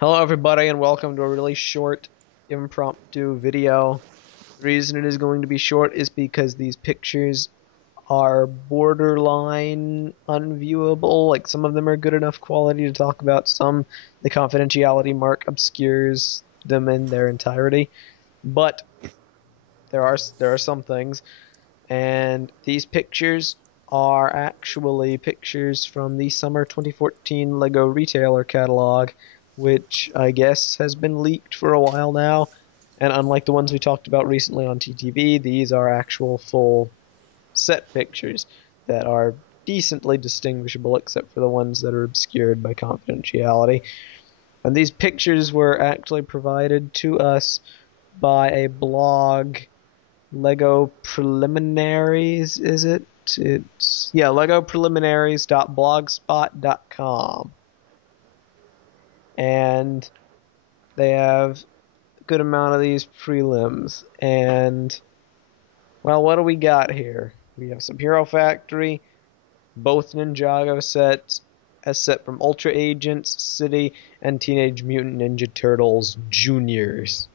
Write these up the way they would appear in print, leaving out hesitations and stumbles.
Hello everybody and welcome to a really short impromptu video. The reason it is going to be short is because these pictures are borderline unviewable. Like some of them are good enough quality to talk about, some the confidentiality mark obscures them in their entirety. But there are some things, and these pictures are actually pictures from the summer 2014 LEGO retailer catalog, which I guess has been leaked for a while now. And unlike the ones we talked about recently on TTV, these are actual full set pictures that are decently distinguishable except for the ones that are obscured by confidentiality. And these pictures were actually provided to us by a blog, Lego Preliminaries, is it? It's yeah, legopreliminaries.blogspot.com. And they have a good amount of these prelims. And well, what do we got here? We have some Hero Factory, both Ninjago sets, a set from Ultra Agents, City, and Teenage Mutant Ninja Turtles Juniors.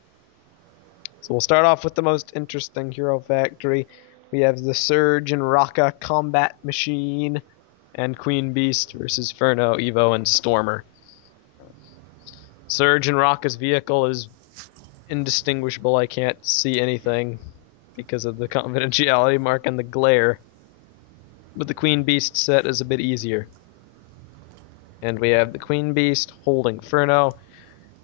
So we'll start off with the most interesting Hero Factory. We have the Surge and Rocka Combat Machine and Queen Beast versus Furno, Evo, and Stormer. Surge and Rocka's vehicle is indistinguishable. I can't see anything because of the confidentiality mark and the glare. But the Queen Beast set is a bit easier. And we have the Queen Beast holding Furno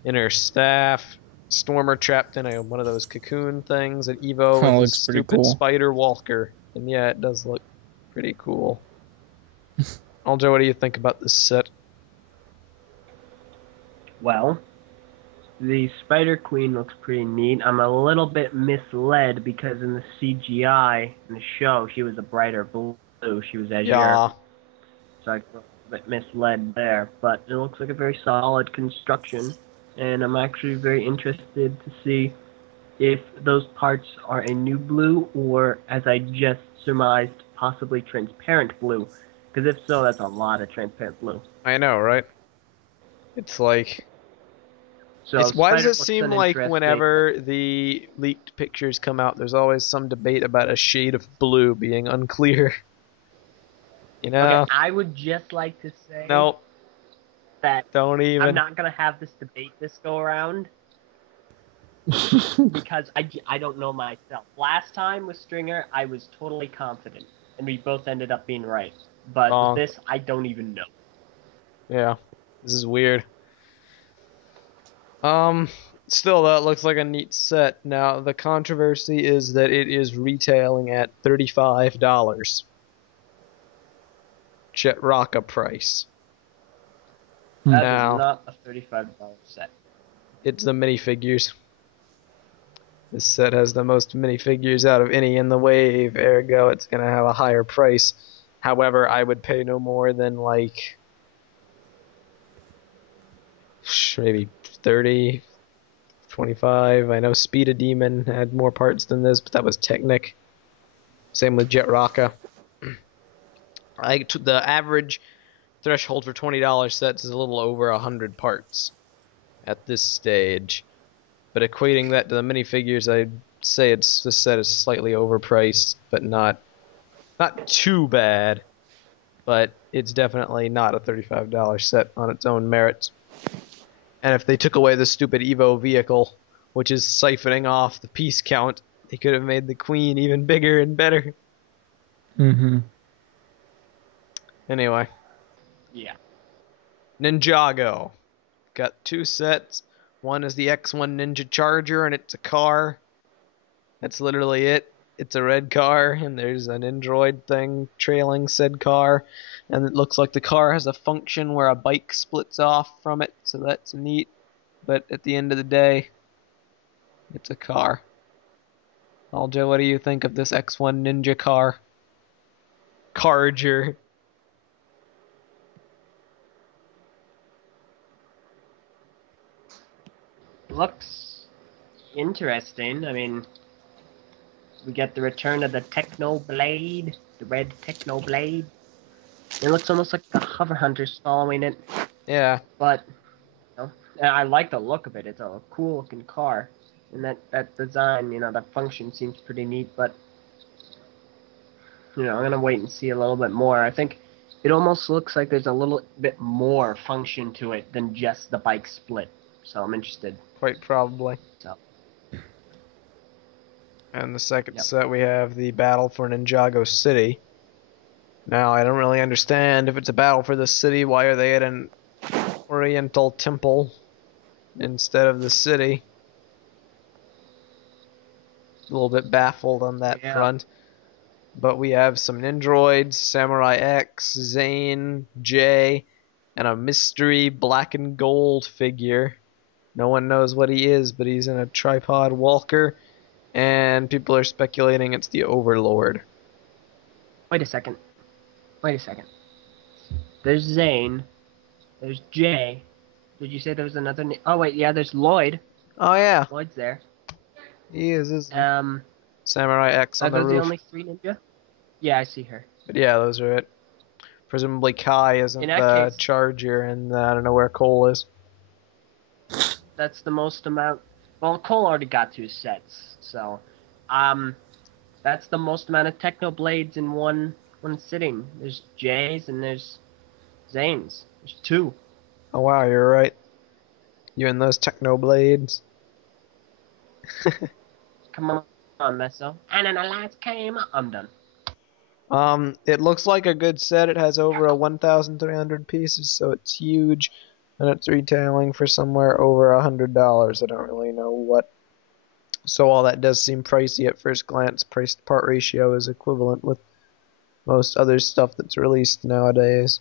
in her staff, Stormer trapped in one of those cocoon things, and Evo Kinda with a looks pretty stupid cool. spider walker. And yeah, it does look pretty cool. Aljo, what do you think about this set? Well, the Spider Queen looks pretty neat. I'm a little bit misled because in the CGI in the show she was a brighter blue. She was azure. Yeah. So I'm a bit misled there. But it looks like a very solid construction, and I'm actually very interested to see if those parts are a new blue or, as I just surmised, possibly transparent blue. Because if so, that's a lot of transparent blue. I know, right? It's like So why does Spider it looks seem like uninteresting. whenever the leaked pictures come out, there's always some debate about a shade of blue being unclear? You Okay, know? I would just like to say Nope, that don't I'm even. not going to have this debate this go around because I don't know myself. Last time with Stringer, I was totally confident, and we both ended up being right. But with Wrong. this, I don't even know. Yeah, this is weird. Um, Still, that looks like a neat set. Now, the controversy is that it is retailing at $35. Chet Rocka price. Hmm. That is Now, not a $35 set. it's the minifigures. This set has the most minifigures out of any in the wave, ergo it's gonna have a higher price. However, I would pay no more than like maybe 30, 25. I know Speed a Demon had more parts than this, but that was Technic. Same with Jet Rocka. The average threshold for $20 sets is a little over 100 parts at this stage. But equating that to the minifigures, I'd say this set is slightly overpriced, but not too bad. But it's definitely not a $35 set on its own merits. And if they took away the stupid Evo vehicle, which is siphoning off the piece count, they could have made the Queen even bigger and better. Mm-hmm. Anyway, Yeah. Ninjago. Got two sets. One is the X1 Ninja Charger, and it's a car. That's literally it. It's a red car, and there's an android thing trailing said car. And it looks like the car has a function where a bike splits off from it, so that's neat. But at the end of the day, it's a car. Aljo, what do you think of this X1 Ninja car? Carger. Looks interesting. I mean, we get the return of the Techno Blade, the red Techno Blade. It looks almost like the Hover Hunters following it. Yeah. But I like the look of it. It's a cool looking car, and that design, that function seems pretty neat. But I'm gonna wait and see a little bit more. I think it almost looks like there's a little bit more function to it than just the bike split. So I'm interested. Quite probably. So, And the second yep. set we have the battle for Ninjago City. Now, I don't really understand if it's a battle for the city, why are they at an Oriental temple instead of the city? A little bit baffled on that Yeah. front. But we have some Nindroids, Samurai X, Zane, Jay, and a mystery black and gold figure. No one knows what he is, but he's in a tripod walker, and people are speculating it's the Overlord. Wait a second. There's Zane. There's Jay. Did you say there was another? Oh wait, yeah. There's Lloyd. Oh yeah, Lloyd's there. he is, isn't he? Um, Samurai X on are the those the roof. only three ninja? Yeah, I see her. But yeah, those are it. Presumably Kai isn't In that the case, charger, and I don't know where Cole is. that's the most amount. Well, Cole already got 2 sets, so that's the most amount of techno blades in one sitting. There's Jay's and there's Zane's. There's 2. Oh wow, you're right. You and those techno blades. Come on, Meso. And then the lights came. I'm done. It looks like a good set. It has over a 1,300 pieces, so it's huge, and it's retailing for somewhere over $100. I don't really know what. So all that does seem pricey at first glance. Price to part ratio is equivalent with most other stuff that's released nowadays.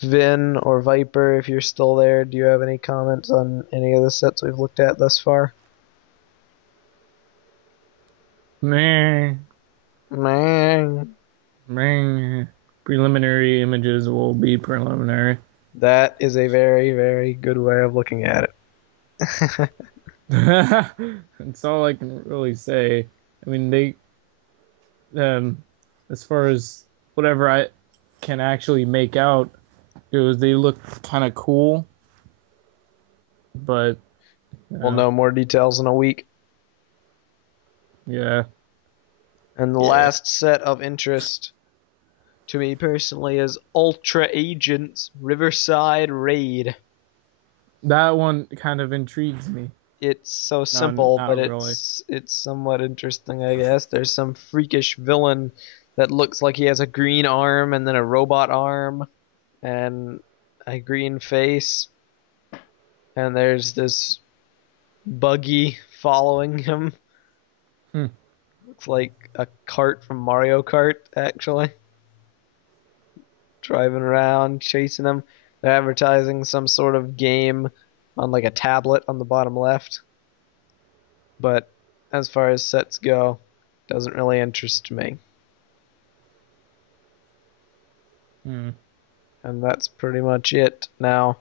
Vin or Viper, if you're still there, do you have any comments on any of the sets we've looked at thus far? Meh. Man, Meh. Preliminary images will be preliminary. that is a very, very good way of looking at it. That's all I can really say. I mean, as far as whatever I can actually make out goes, they look kind of cool, but We'll know more details in a week. yeah. And the last set of interest to me personally is Ultra Agents Riverside Raid. That one kind of intrigues me. It's so simple, not but really. it's somewhat interesting, I guess. There's some freakish villain that looks like he has a green arm and then a robot arm and a green face. And there's this buggy following him. Hmm. Looks like a cart from Mario Kart, actually. Driving around, chasing them. They're advertising some sort of game on like a tablet on the bottom left. But as far as sets go, doesn't really interest me. Hmm. And that's pretty much it. Now,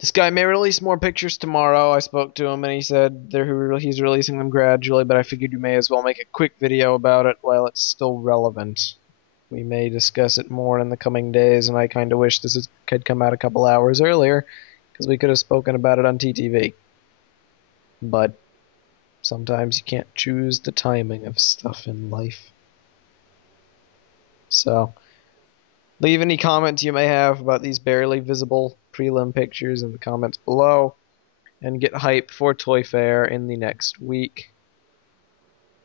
this guy may release more pictures tomorrow. I spoke to him and he said he's releasing them gradually, but I figured you may as well make a quick video about it while it's still relevant. We may discuss it more in the coming days, and I kind of wish this had come out a couple hours earlier, because we could have spoken about it on TTV. But sometimes you can't choose the timing of stuff in life. So, leave any comments you may have about these barely visible prelim pictures in the comments below, and get hyped for Toy Fair in the next week.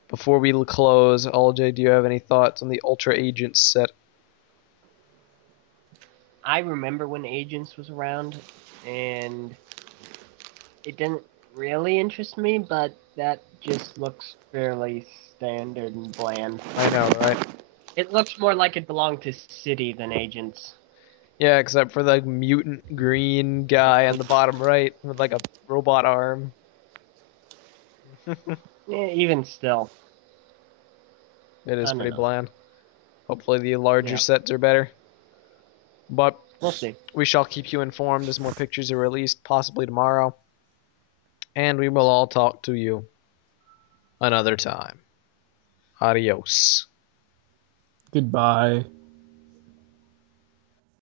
Before we close, LJ, do you have any thoughts on the Ultra Agents set? I remember when Agents was around, and it didn't really interest me, but that just looks fairly standard and bland. I know, right? It looks more like it belonged to City than Agents. Yeah, except for the mutant green guy on the bottom right with like a robot arm. Yeah, even still. It is I don't pretty know. bland. Hopefully the larger Yeah. sets are better. But We'll see. we shall keep you informed as more pictures are released, possibly tomorrow. And we will all talk to you another time. Adios. Goodbye.